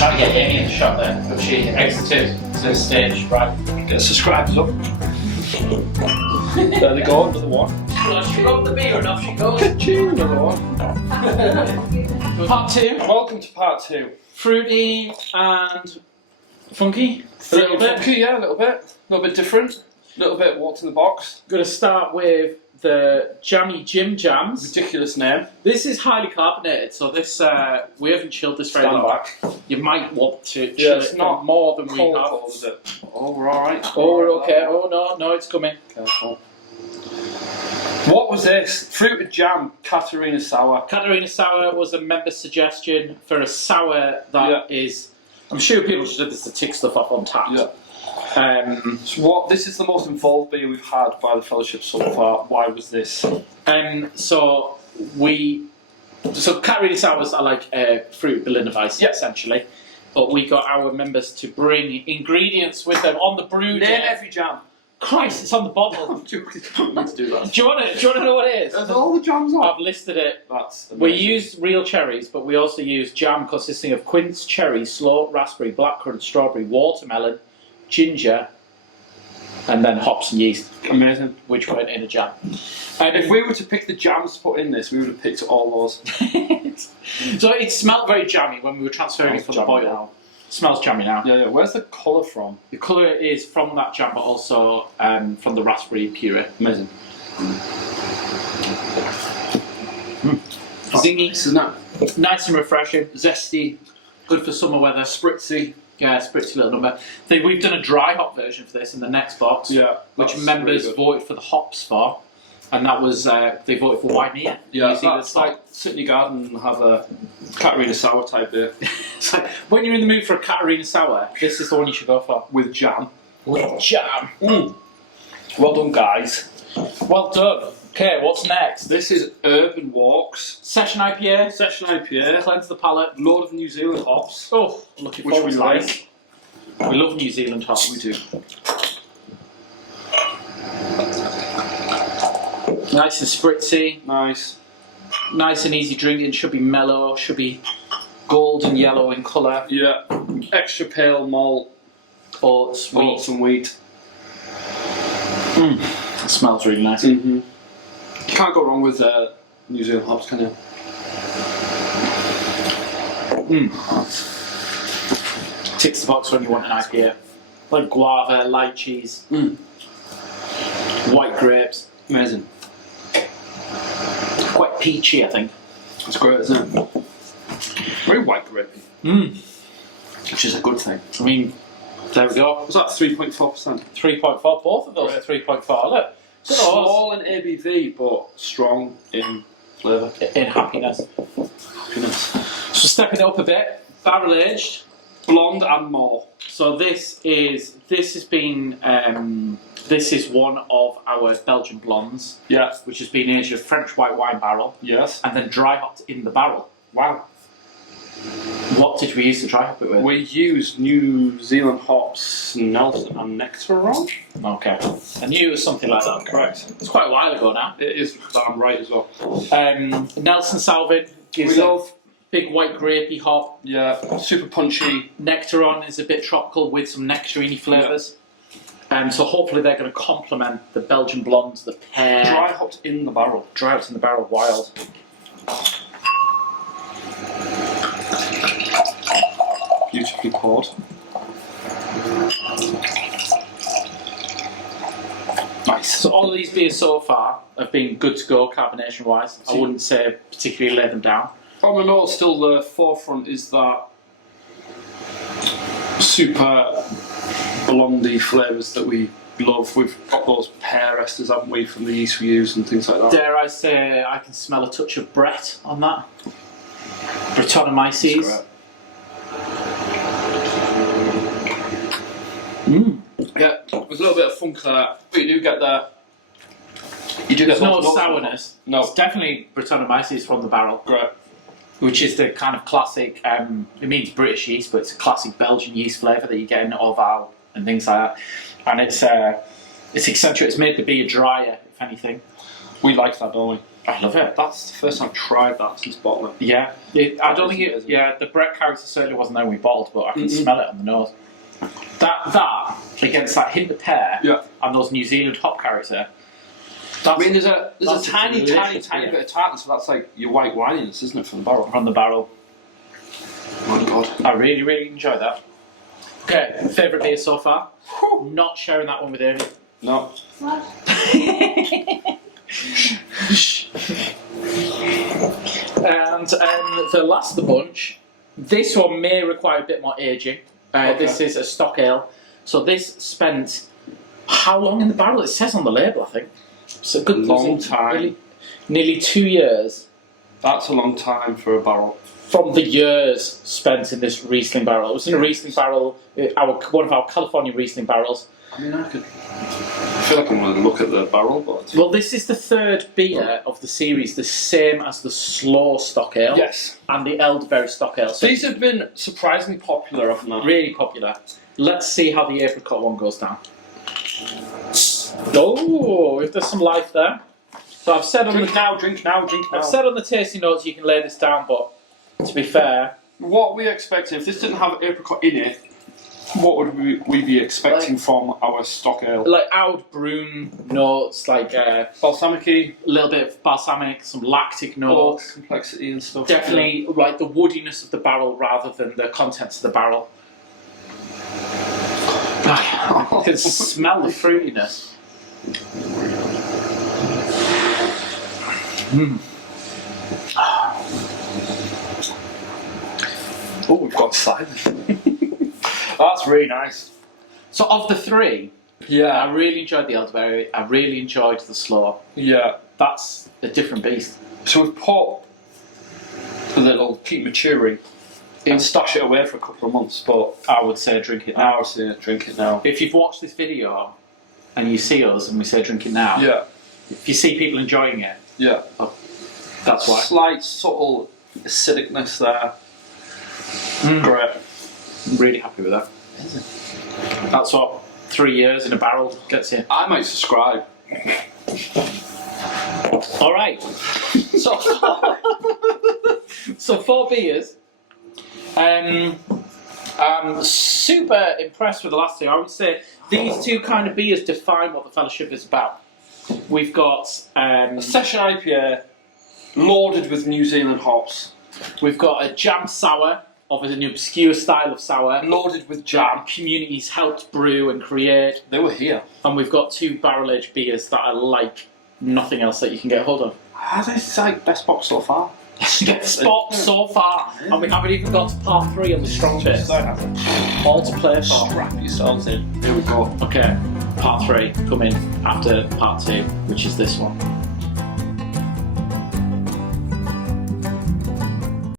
Trying to get Amy in the shot there, but she exited to the stage, right? Get the subscribers up. There they go, another one. Well, she got the beer enough, she goes. Cheers, another one. Part 2. Welcome to part 2. Fruity and funky. A little bit. Funky, yeah, a little bit. A little bit different. A little bit what's in the box. Going to start with the Jammy Jim Jams. Ridiculous name. This is highly carbonated, so this we haven't chilled this very long. Back. You might want to chill it not more than we have. Cold, is it? Oh, right. Oh, okay. Oh, no, it's coming. Careful. What was this? Fruited jam, Katarina Sour. Katarina Sour was a member's suggestion for a sour that is. I'm sure people just did this to tick stuff off on tap. Yeah. So this is the most involved beer we've had by the fellowship so far. Why was this? So Katarina Sours are like fruit Berliner Weiss, essentially. But we got our members to bring ingredients with them on the brew day. Name every jam. Christ, it's on the bottle. I'm joking. I don't need to do that. Do you want to know what it is? There's all the jams on. I've listed it. That's amazing. We used real cherries, but we also used jam consisting of quince, cherry, sloe, raspberry, blackcurrant, strawberry, watermelon, ginger, and then hops and yeast. Amazing. Which went in a jam. And if we were to pick the jams to put in this, we would have picked all those. So it smelled very jammy when we were transferring it from the boil. Now. Smells jammy now. Yeah. Where's the colour from? The colour is from that jam, but also from the raspberry puree. Amazing. Zingy. Isn't that Nice and refreshing. zesty, Good for summer weather. spritzy? Yeah, spritzy little number. We've done a dry hop version for this in the next box. Yeah. Which that's members really good. voted for the hops for. And that was, they voted for Waimea. Yeah, You see that's the like sit in your garden and have a Katarina Sour type beer. It's like, when you're in the mood for a Katarina Sour, this is the one you should go for. With jam. With jam. Well done, guys. Well done. Okay, what's next? This is Urban Walks. Session IPA. Session IPA. Cleanse the palate. Load of New Zealand hops. Oh, looking Which forward we to like. this. We love New Zealand hops. We do. Nice and spritzy. Nice. Nice and easy drinking. Should be mellow. Should be golden yellow in colour. Yeah. Extra pale malt. Oats, Oats and wheat. It smells really nice. You can't go wrong with New Zealand hops, can you? Ticks the box when you want an IPA. Like guava, light cheese, white grapes. Amazing. Quite peachy, I think. That's great, isn't it? Very white grapey. Which is a good thing. I mean, there we go. Was that 3.4%? 3.4. Both of those are 3.4. Look. Small in ABV, but strong in flavour. In happiness. Happiness. So stepping it up a bit, barrel aged. Blonde and more. So this is one of our Belgian blondes. Yeah. Which has been aged in a French white wine barrel. Yes. And then dry hopped in the barrel. Wow. What did we use to dry hop it with? We used New Zealand hops, Nelson and Nectaron. Okay. I knew it was something like that. Correct. It's quite a while ago now. It is, I'm right as well. Nelson Salvin gives We a love. big white grapey hop. Yeah, super punchy. Nectaron is a bit tropical with some nectarine flavours. So hopefully they're going to complement the Belgian blondes, the pear. Dry hopped in the barrel. Dry hopped in the barrel, wild. Beautifully poured. Nice. So all of these beers so far have been good to go carbonation wise. I wouldn't say particularly lay them down. On the note, still the forefront is that super blondie flavours that we love. We've got those pear esters, haven't we, from the yeast we use and things like that. Dare I say I can smell a touch of Brett on that? Brettanomyces. Yeah, there's a little bit of funk there, but you do get the. There's no those notes. sourness. No. It's definitely Brettanomyces from the barrel. Great. Which is the kind of classic, it means British yeast, but it's a classic Belgian yeast flavour that you get in Orval and things like that. And it's eccentric, it's made the beer drier, if anything. We like that, don't we? I love it. That's the first time I've tried that since bottling. Yeah, I don't think it. Yeah, the Brett character certainly wasn't there when we bottled, but I can smell it on the nose. That against that hint of pear and those New Zealand hop character. I mean, there's a tiny delicious bit of tartness, but that's like your white wininess, isn't it, from the barrel? From the barrel. Oh my god. I really enjoy that. Okay, favourite beer so far? Not sharing that one with Amy. No. What? And the last of the bunch, this one may require a bit more aging. This is a stock ale. So this spent how long in the barrel? It says on the label, I think. It's a good long time. Nearly 2 years. That's a long time for a barrel. From the years spent in this Riesling barrel. It was in a Riesling barrel, one of our California Riesling barrels. I mean, I feel like I'm going to look at the barrel, but... Well, this is the third beer of the series, the same as the Slow Stock Ale. Yes. And the Elderberry Stock Ale. So these have been surprisingly popular, haven't they? really popular. Let's see how the apricot one goes down. Oh, if there's some life there. So I've said on Drink now, drink now. I've said on the tasting notes you can lay this down, but to be fair, what we expecting, if this didn't have apricot in it, what would we be expecting from our stock ale? like oud broom notes, like Balsamic-y, a little bit of balsamic, some lactic oak notes. complexity and stuff. Definitely like the woodiness of the barrel rather than the contents of the barrel. I can smell the fruitiness. Oh, we've got cider. That's really nice. So of the three, I Yeah. really enjoyed the elderberry. I really enjoyed the slow. Yeah. That's a different beast. So we've put a little keep maturing and stash it away for a couple of months, but I would say drink it I now. would say drink it now. If you've watched this video and you see us and we say drink it now, Yeah. if you see people enjoying it, Yeah. that's why. Slight subtle acidicness there. Great. I'm really happy with that. That's what 3 years in a barrel gets you. I might subscribe. All right. So, so 4 beers. I'm super impressed with the last two. I would say these two kind of beers define what the Fellowship is about. We've got A session IPA loaded with New Zealand hops, we've got a jam sour of an obscure style of sour. loaded with That jam. communities helped brew and create. They were here. And we've got 2 barrel-aged beers that are like nothing else that you can get hold of. This is like best box so far. Spot so far, and we haven't even got to part 3 on the strong bits. All to play for. Strap yourselves in. Here we go. Okay, part 3 coming after part 2, which is this one.